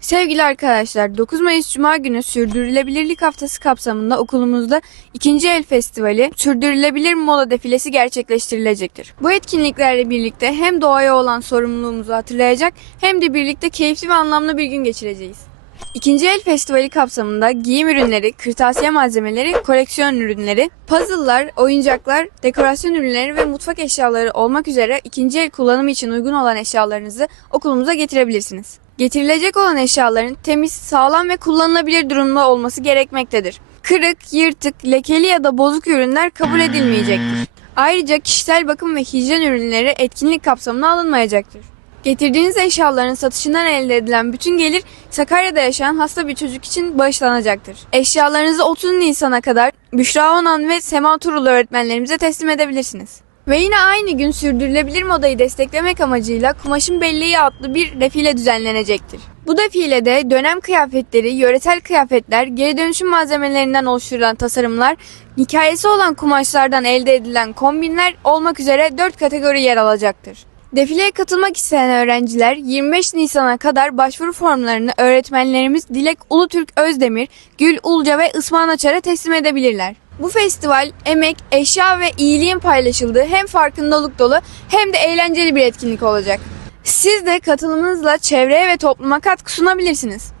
Sevgili arkadaşlar, 9 Mayıs Cuma günü Sürdürülebilirlik Haftası kapsamında okulumuzda ikinci el festivali Sürdürülebilir Moda Defilesi gerçekleştirilecektir. Bu etkinliklerle birlikte hem doğaya olan sorumluluğumuzu hatırlayacak hem de birlikte keyifli ve anlamlı bir gün geçireceğiz. İkinci el festivali kapsamında giyim ürünleri, kırtasiye malzemeleri, koleksiyon ürünleri, puzzle'lar, oyuncaklar, dekorasyon ürünleri ve mutfak eşyaları olmak üzere ikinci el kullanımı için uygun olan eşyalarınızı okulumuza getirebilirsiniz. Getirilecek olan eşyaların temiz, sağlam ve kullanılabilir durumda olması gerekmektedir. Kırık, yırtık, lekeli ya da bozuk ürünler kabul edilmeyecektir. Ayrıca kişisel bakım ve hijyen ürünleri etkinlik kapsamına alınmayacaktır. Getirdiğiniz eşyaların satışından elde edilen bütün gelir Sakarya'da yaşayan hasta bir çocuk için bağışlanacaktır. Eşyalarınızı 30 Nisan'a kadar Büşra Onan ve Sema Turul öğretmenlerimize teslim edebilirsiniz. Ve yine aynı gün sürdürülebilir modayı desteklemek amacıyla Kumaşın Belleği adlı bir defile düzenlenecektir. Bu defilede dönem kıyafetleri, yöresel kıyafetler, geri dönüşüm malzemelerinden oluşturulan tasarımlar, hikayesi olan kumaşlardan elde edilen kombinler olmak üzere 4 kategori yer alacaktır. Defileye katılmak isteyen öğrenciler 25 Nisan'a kadar başvuru formlarını öğretmenlerimiz Dilek Ulutürk Özdemir, Gül Ulca ve Isman Açar'a teslim edebilirler. Bu festival emek, eşya ve iyiliğin paylaşıldığı hem farkındalık dolu hem de eğlenceli bir etkinlik olacak. Siz de katılımınızla çevreye ve topluma katkı sunabilirsiniz.